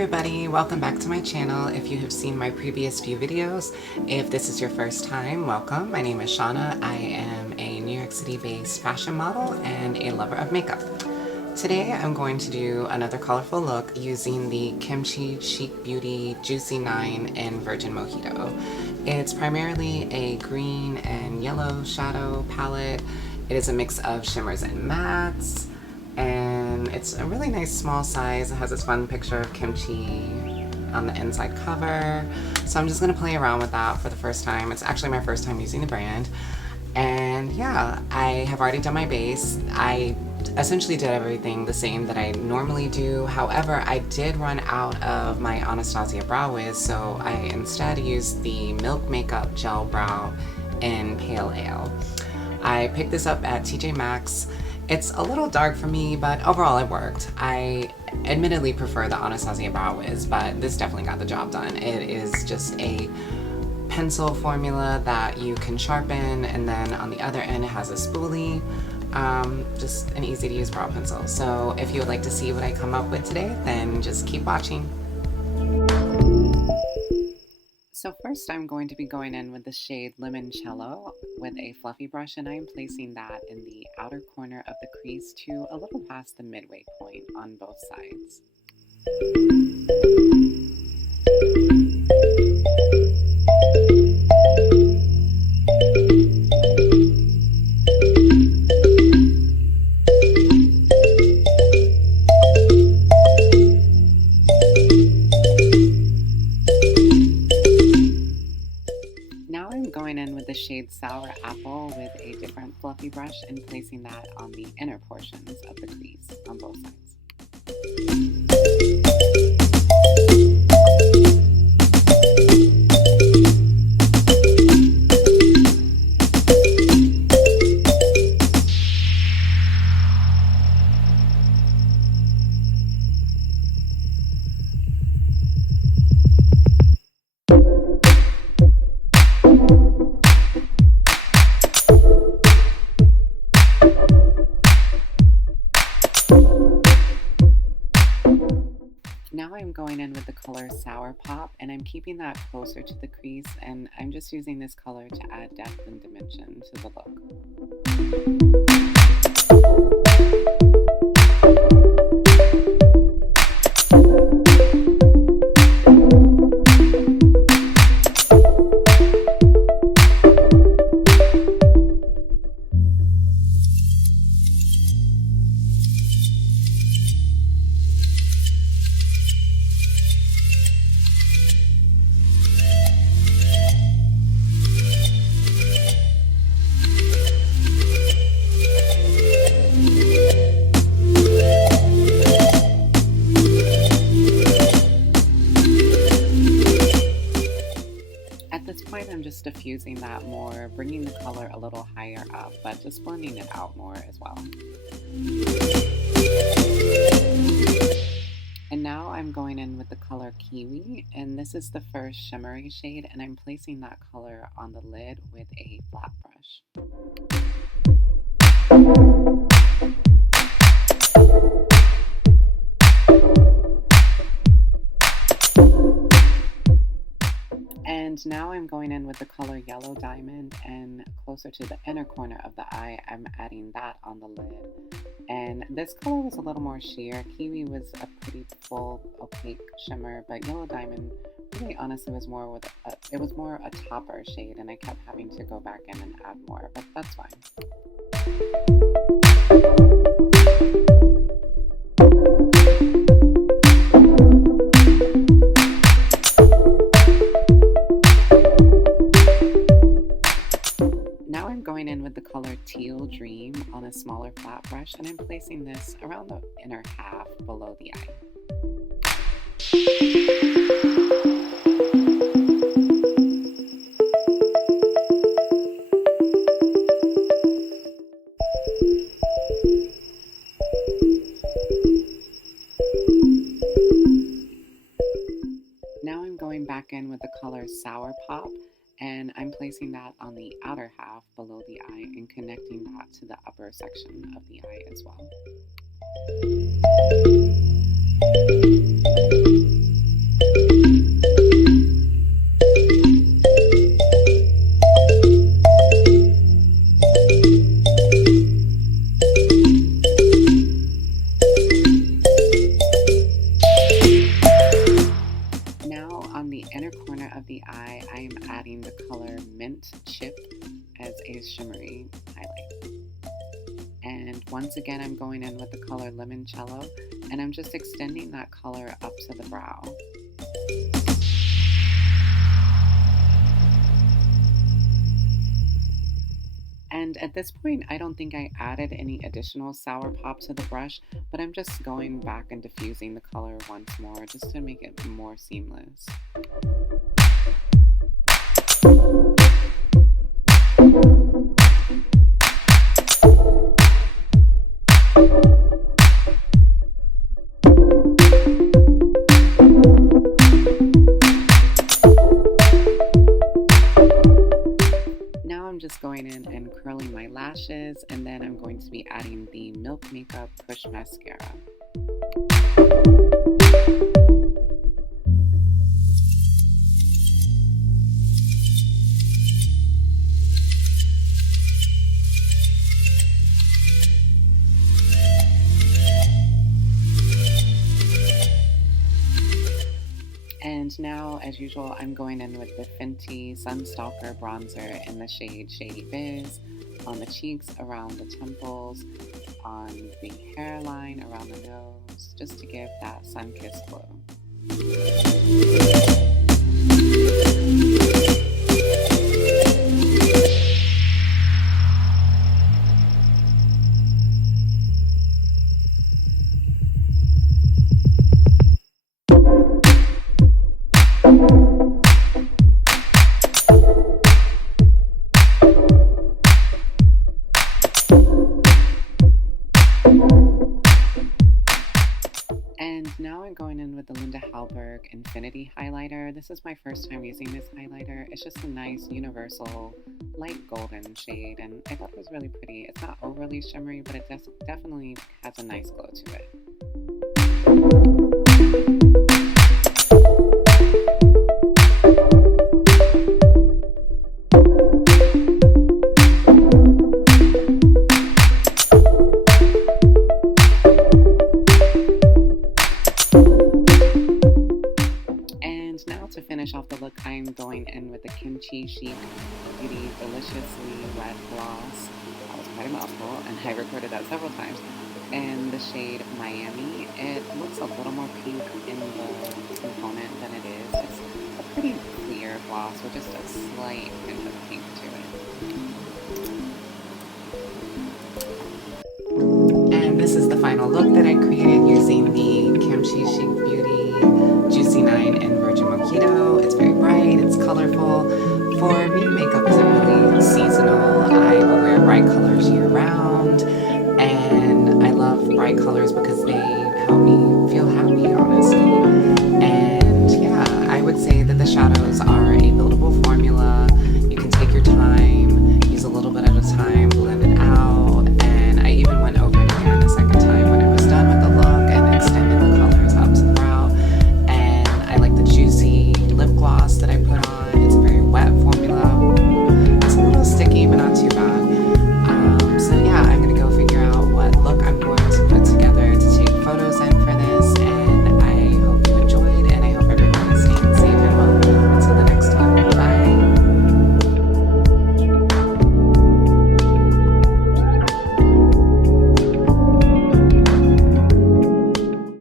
everybody, welcome back to my channel. If you have seen my previous few videos, if this is your first time, welcome. My name is Shauna. I am a New York City based fashion model and a lover of makeup. Today I'm going to do another colorful look using the KimChi Chic Beauty Juicy 9 in Virgin Mojito. It's primarily a green and yellow shadow palette. It is a mix of shimmers and mattes, and it's a really nice small size. It has this fun picture of kimchi on the inside cover. So I'm just gonna play around with that for the first time. It's actually my first time using the brand. And yeah, I have already done my base. I essentially did everything the same that I normally do. However, I did run out of my Anastasia brow wiz, so I instead used the Milk Makeup Gel Brow in Pale Ale. I picked this up at TJ Maxx. It's a little dark for me, but overall it worked. I admittedly prefer the Anastasia brow wiz, but this definitely got the job done. It is just a pencil formula that you can sharpen, and then on the other end it has a spoolie. Just an easy to use brow pencil. So if you would like to see what I come up with today, then just keep watching. So first I'm going to be going in with the shade Limoncello with a fluffy brush, and I'm placing that in the outer corner of the crease to a little past the midway point on both sides. Going in with the shade Sour Apple with a different fluffy brush and placing that on the inner portions of the crease on both sides. Now I'm going in with the color Sour Pop, and I'm keeping that closer to the crease, and I'm just using this color to add depth and dimension to the look. At this point, I'm just diffusing that more, bringing the color a little higher up, but just blending it out more as well. And now I'm going in with the color Kiwi, and this is the first shimmery shade, and I'm placing that color on the lid with a flat brush. And now I'm going in with the color Yellow Diamond, and closer to the inner corner of the eye, I'm adding that on the lid. And this color was a little more sheer. Kiwi was a pretty full, opaque shimmer, but Yellow Diamond really honestly was more with it was more a topper shade, and I kept having to go back in and add more, but that's fine. Going in with the color Teal Dream on a smaller flat brush, and I'm placing this around the inner half below the eye. Now I'm going back in with the color Sour Pop, and I'm placing that on the outer half below the eye and connecting that to the upper section of the eye as well. adding the color Mint Chip as a shimmery highlight. And once again, I'm going in with the color Limoncello, and I'm just extending that color up to the brow. And at this point, I don't think I added any additional Sour Pop to the brush, but I'm just going back and diffusing the color once more just to make it more seamless. Just going in and curling my lashes, and then I'm going to be adding the Milk Makeup Push Mascara. And now, as usual, I'm going in with the Fenty Sunstalker bronzer in the shade Shady Biz on the cheeks, around the temples, on the hairline, around the nose, just to give that sun-kissed glow. And now I'm going in with the Linda Hallberg Infinity highlighter. This is my first time using this highlighter. It's just a nice universal light golden shade, and I thought it was really pretty. It's not overly shimmery, but it definitely has a nice glow to it. To finish off the look, I'm going in with the KimChi Chic Beauty Deliciously Wet Gloss. That was quite a mouthful, and I recorded that several times. In the shade Miami, it looks a little more pink in the component than it is. It's a pretty clear gloss with just a slight hint of pink to it. And this is the final look that I created using the KimChi Chic Beauty Juicy 9 and Virgin Mojito.